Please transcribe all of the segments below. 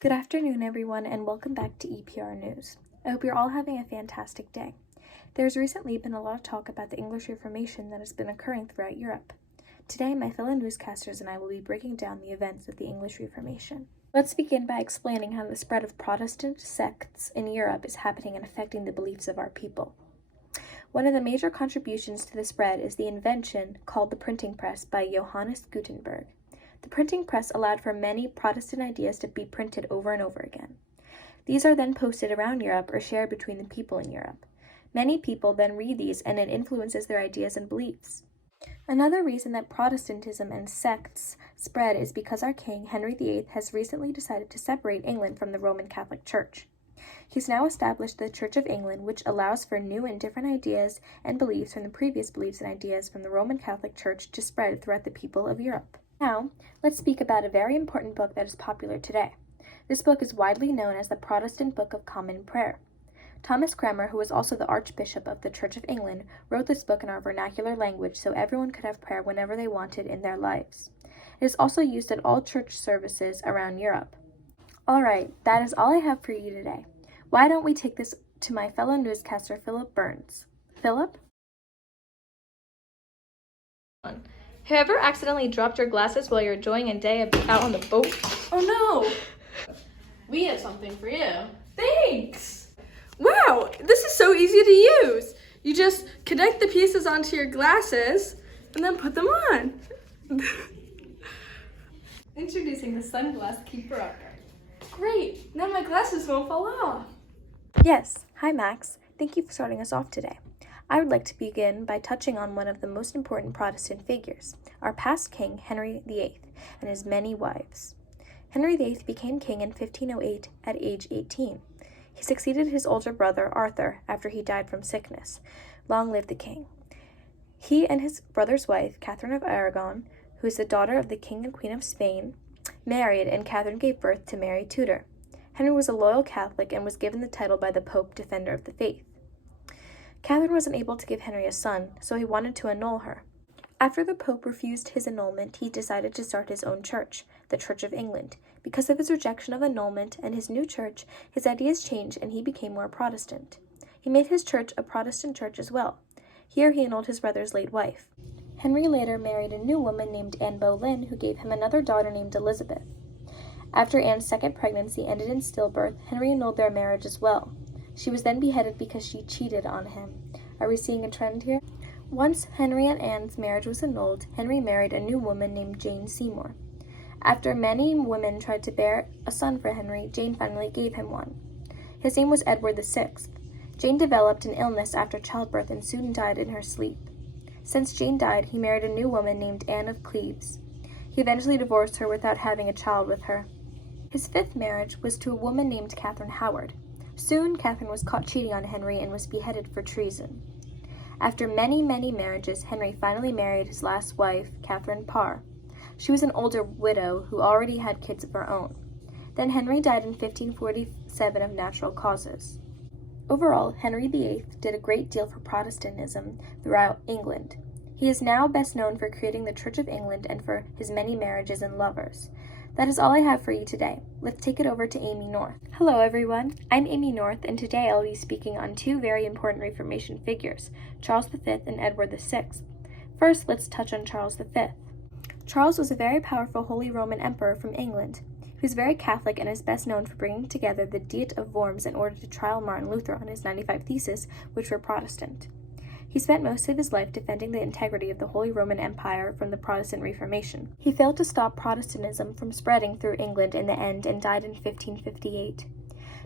Good afternoon, everyone, and welcome back to EPR News. I hope you're all having a fantastic day. There's recently been a lot of talk about the English Reformation that has been occurring throughout Europe. Today, my fellow newscasters and I will be breaking down the events of the English Reformation. Let's begin by explaining how the spread of Protestant sects in Europe is happening and affecting the beliefs of our people. One of the major contributions to the spread is the invention called the printing press by Johannes Gutenberg. The printing press allowed for many Protestant ideas to be printed over and over again. These are then posted around Europe or shared between the people in Europe. Many people then read these and it influences their ideas and beliefs. Another reason that Protestantism and sects spread is because our King, Henry VIII, has recently decided to separate England from the Roman Catholic Church. He's now established the Church of England, which allows for new and different ideas and beliefs from the previous beliefs and ideas from the Roman Catholic Church to spread throughout the people of Europe. Now, let's speak about a very important book that is popular today. This book is widely known as the Protestant Book of Common Prayer. Thomas Cranmer, who was also the Archbishop of the Church of England, wrote this book in our vernacular language so everyone could have prayer whenever they wanted in their lives. It is also used at all church services around Europe. Alright, that is all I have for you today. Why don't we take this to my fellow newscaster, Philip Burns. Philip? Have you ever accidentally dropped your glasses while you're enjoying a day out on the boat? Oh no! We have something for you. Thanks! Wow, this is so easy to use. You just connect the pieces onto your glasses and then put them on. Introducing the Sunglass Keeper Upper. Great! Now my glasses won't fall off. Yes. Hi, Max. Thank you for starting us off today. I would like to begin by touching on one of the most important Protestant figures, our past king, Henry VIII, and his many wives. Henry VIII became king in 1508 at age 18. He succeeded his older brother, Arthur, after he died from sickness. Long live the king. He and his brother's wife, Catherine of Aragon, who is the daughter of the King and Queen of Spain, married, and Catherine gave birth to Mary Tudor. Henry was a loyal Catholic and was given the title by the Pope Defender of the Faith. Catherine wasn't able to give Henry a son, so he wanted to annul her. After the Pope refused his annulment, he decided to start his own church, the Church of England. Because of his rejection of annulment and his new church, his ideas changed and he became more Protestant. He made his church a Protestant church as well. Here he annulled his brother's late wife. Henry later married a new woman named Anne Boleyn, who gave him another daughter named Elizabeth. After Anne's second pregnancy ended in stillbirth, Henry annulled their marriage as well. She was then beheaded because she cheated on him. Are we seeing a trend here? Once Henry and Anne's marriage was annulled, Henry married a new woman named Jane Seymour. After many women tried to bear a son for Henry, Jane finally gave him one. His name was Edward VI. Jane developed an illness after childbirth and soon died in her sleep. Since Jane died, he married a new woman named Anne of Cleves. He eventually divorced her without having a child with her. His fifth marriage was to a woman named Catherine Howard. Soon, Catherine was caught cheating on Henry and was beheaded for treason. After many marriages, Henry finally married his last wife, Catherine Parr. She was an older widow who already had kids of her own. Then Henry died in 1547 of natural causes. Overall, Henry VIII did a great deal for Protestantism throughout England. He is now best known for creating the Church of England and for his many marriages and lovers. That is all I have for you today. Let's take it over to Amy North. Hello everyone, I'm Amy North, and today I'll be speaking on two very important Reformation figures, Charles V and Edward VI. First, let's touch on Charles V. Charles was a very powerful Holy Roman Emperor from England. He was very Catholic and is best known for bringing together the Diet of Worms in order to trial Martin Luther on his 95 Theses, which were Protestant. He spent most of his life defending the integrity of the Holy Roman Empire from the Protestant Reformation. He failed to stop Protestantism from spreading through England in the end and died in 1558.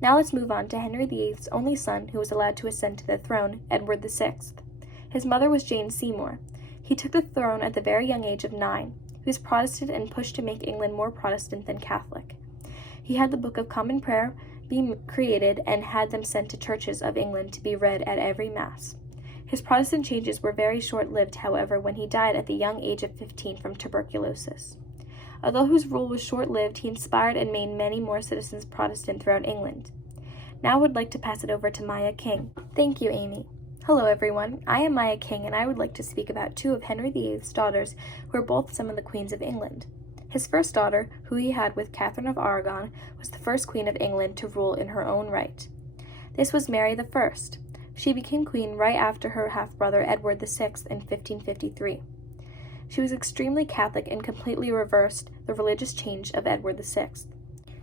Now let's move on to Henry VIII's only son who was allowed to ascend to the throne, Edward VI. His mother was Jane Seymour. He took the throne at the very young age of 9. He was Protestant and pushed to make England more Protestant than Catholic. He had the Book of Common Prayer be created and had them sent to churches of England to be read at every Mass. His Protestant changes were very short-lived, however, when he died at the young age of 15 from tuberculosis. Although his rule was short-lived, he inspired and made many more citizens Protestant throughout England. Now I would like to pass it over to Maya King. Thank you, Amy. Hello everyone, I am Maya King and I would like to speak about two of Henry VIII's daughters who are both some of the queens of England. His first daughter, who he had with Catherine of Aragon, was the first queen of England to rule in her own right. This was Mary I. She became queen right after her half-brother Edward VI in 1553. She was extremely Catholic and completely reversed the religious change of Edward VI.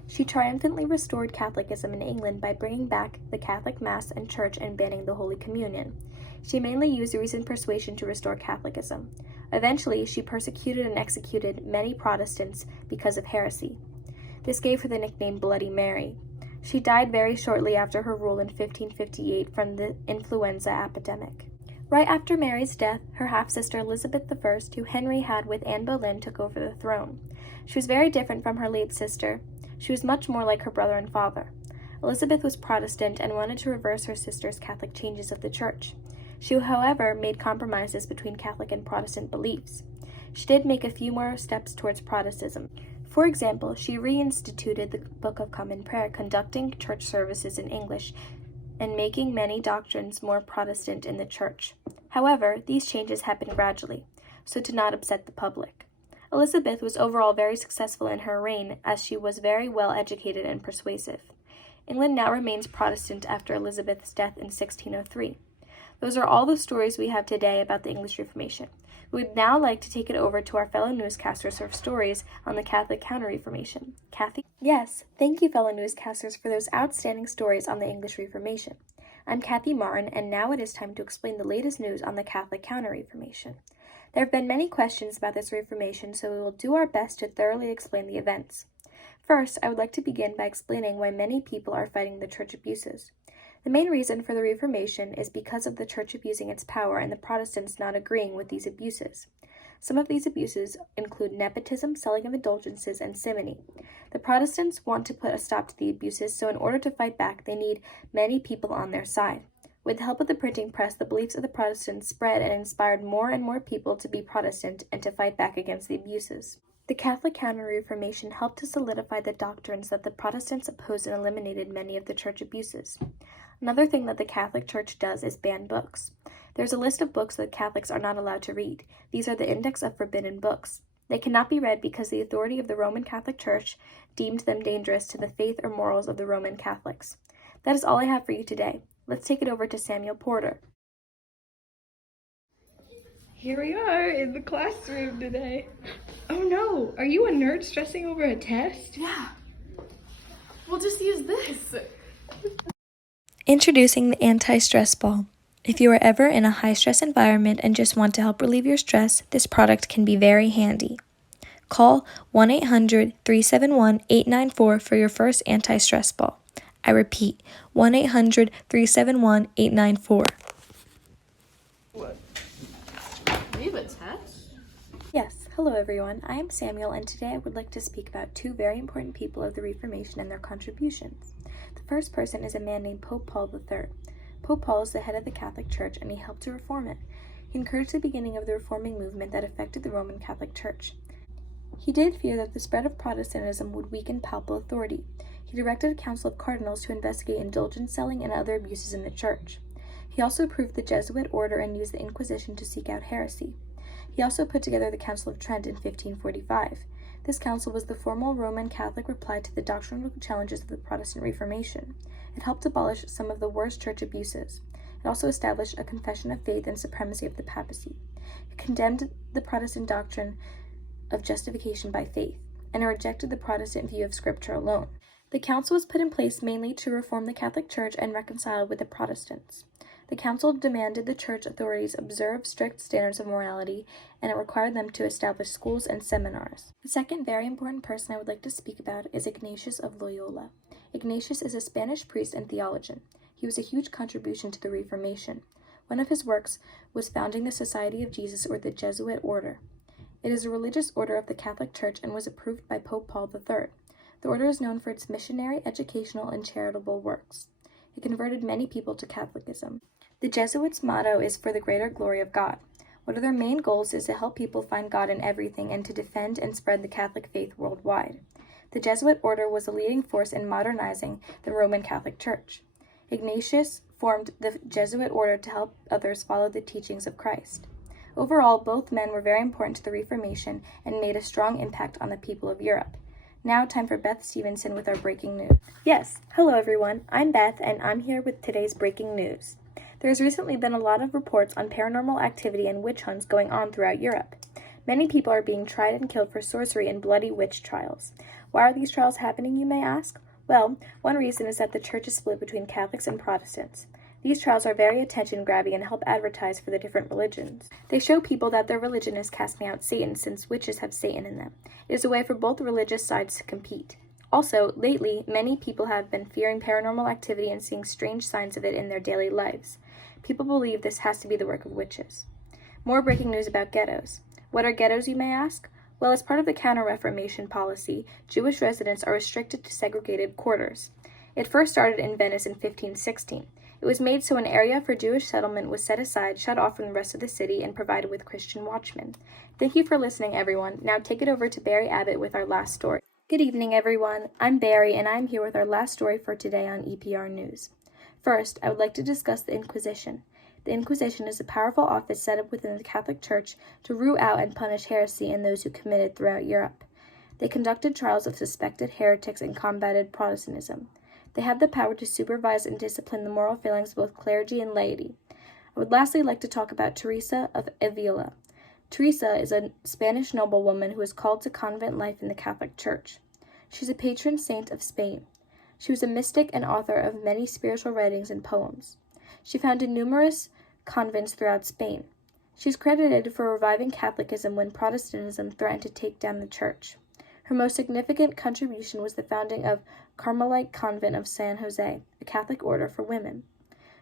She triumphantly restored Catholicism in England by bringing back the Catholic Mass and Church and banning the Holy Communion. She mainly used recent persuasion to restore Catholicism. Eventually, she persecuted and executed many Protestants because of heresy. This gave her the nickname Bloody Mary. She died very shortly after her rule in 1558 from the influenza epidemic. Right after Mary's death, her half-sister Elizabeth I, who Henry had with Anne Boleyn, took over the throne. She was very different from her late sister. She was much more like her brother and father. Elizabeth was Protestant and wanted to reverse her sister's Catholic changes of the Church. She, however, made compromises between Catholic and Protestant beliefs. She did make a few more steps towards Protestantism. For example, she reinstituted the Book of Common Prayer, conducting church services in English, and making many doctrines more Protestant in the Church. However, these changes happened gradually, so to not upset the public. Elizabeth was overall very successful in her reign, as she was very well educated and persuasive. England now remains Protestant after Elizabeth's death in 1603. Those are all the stories we have today about the English Reformation. We would now like to take it over to our fellow newscasters for stories on the Catholic Counter-Reformation. Kathy? Yes, thank you, fellow newscasters, for those outstanding stories on the English Reformation. I'm Kathy Martin, and now it is time to explain the latest news on the Catholic Counter-Reformation. There have been many questions about this Reformation, so we will do our best to thoroughly explain the events. First, I would like to begin by explaining why many people are fighting the Church abuses. The main reason for the Reformation is because of the Church abusing its power and the Protestants not agreeing with these abuses. Some of these abuses include nepotism, selling of indulgences, and simony. The Protestants want to put a stop to the abuses, so in order to fight back, they need many people on their side. With the help of the printing press, the beliefs of the Protestants spread and inspired more and more people to be Protestant and to fight back against the abuses. The Catholic Counter-Reformation helped to solidify the doctrines that the Protestants opposed and eliminated many of the church abuses. Another thing that the Catholic Church does is ban books. There's a list of books that Catholics are not allowed to read. These are the Index of Forbidden Books. They cannot be read because the authority of the Roman Catholic Church deemed them dangerous to the faith or morals of the Roman Catholics. That is all I have for you today. Let's take it over to Samuel Porter. Here we are in the classroom today. Oh no, are you a nerd stressing over a test? Yeah. We'll just use this. Introducing the anti-stress ball. If you are ever in a high-stress environment and just want to help relieve your stress, this product can be very handy. Call 1-800-371-894 for your first anti-stress ball. I repeat, 1-800-371-894. What? We have a test? Yes, hello everyone. I am Samuel, and today I would like to speak about two very important people of the Reformation and their contributions. The first person is a man named Pope Paul III. Pope Paul is the head of the Catholic Church, and he helped to reform it. He encouraged the beginning of the reforming movement that affected the Roman Catholic Church. He did fear that the spread of Protestantism would weaken papal authority. He directed a council of cardinals to investigate indulgence selling and other abuses in the Church. He also approved the Jesuit order and used the Inquisition to seek out heresy. He also put together the Council of Trent in 1545. This council was the formal Roman Catholic reply to the doctrinal challenges of the Protestant Reformation. It helped abolish some of the worst church abuses. It also established a confession of faith and supremacy of the papacy. It condemned the Protestant doctrine of justification by faith, and it rejected the Protestant view of Scripture alone. The council was put in place mainly to reform the Catholic Church and reconcile with the Protestants. The council demanded the church authorities observe strict standards of morality, and it required them to establish schools and seminars. The second very important person I would like to speak about is Ignatius of Loyola. Ignatius is a Spanish priest and theologian. He was a huge contribution to the Reformation. One of his works was founding the Society of Jesus, or the Jesuit order. It is a religious order of the Catholic Church and was approved by Pope Paul III. The order is known for its missionary, educational, and charitable works. It converted many people to Catholicism. The Jesuits' motto is for the greater glory of God. One of their main goals is to help people find God in everything and to defend and spread the Catholic faith worldwide. The Jesuit order was a leading force in modernizing the Roman Catholic Church. Ignatius formed the Jesuit order to help others follow the teachings of Christ. Overall, both men were very important to the Reformation and made a strong impact on the people of Europe. Now, time for Beth Stevenson with our breaking news. Yes, hello everyone, I'm Beth and I'm here with today's breaking news. There has recently been a lot of reports on paranormal activity and witch hunts going on throughout Europe. Many people are being tried and killed for sorcery in bloody witch trials. Why are these trials happening, you may ask? Well, one reason is that the church is split between Catholics and Protestants. These trials are very attention-grabbing and help advertise for the different religions. They show people that their religion is casting out Satan since witches have Satan in them. It is a way for both religious sides to compete. Also, lately, many people have been fearing paranormal activity and seeing strange signs of it in their daily lives. People believe this has to be the work of witches. More breaking news about ghettos. What are ghettos, you may ask? Well, as part of the Counter-Reformation policy, Jewish residents are restricted to segregated quarters. It first started in Venice in 1516. It was made so an area for Jewish settlement was set aside, shut off from the rest of the city, and provided with Christian watchmen. Thank you for listening, everyone. Now take it over to Barry Abbott with our last story. Good evening, everyone. I'm Barry, and I'm here with our last story for today on EPR News. First, I would like to discuss the Inquisition. The Inquisition is a powerful office set up within the Catholic Church to root out and punish heresy and those who committed throughout Europe. They conducted trials of suspected heretics and combated Protestantism. They had the power to supervise and discipline the moral failings of both clergy and laity. I would lastly like to talk about Teresa of Avila. Teresa is a Spanish noblewoman who was called to convent life in the Catholic Church. She's a patron saint of Spain. She was a mystic and author of many spiritual writings and poems. She founded numerous convents throughout Spain. She's credited for reviving Catholicism when Protestantism threatened to take down the church. Her most significant contribution was the founding of Carmelite Convent of San Jose, a Catholic order for women.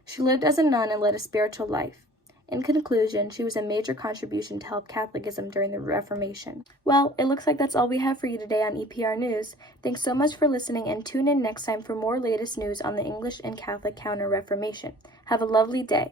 She lived as a nun and led a spiritual life. In conclusion, she was a major contribution to help Catholicism during the Reformation. Well, it looks like that's all we have for you today on EPR News. Thanks so much for listening and tune in next time for more latest news on the English and Catholic Counter-Reformation. Have a lovely day.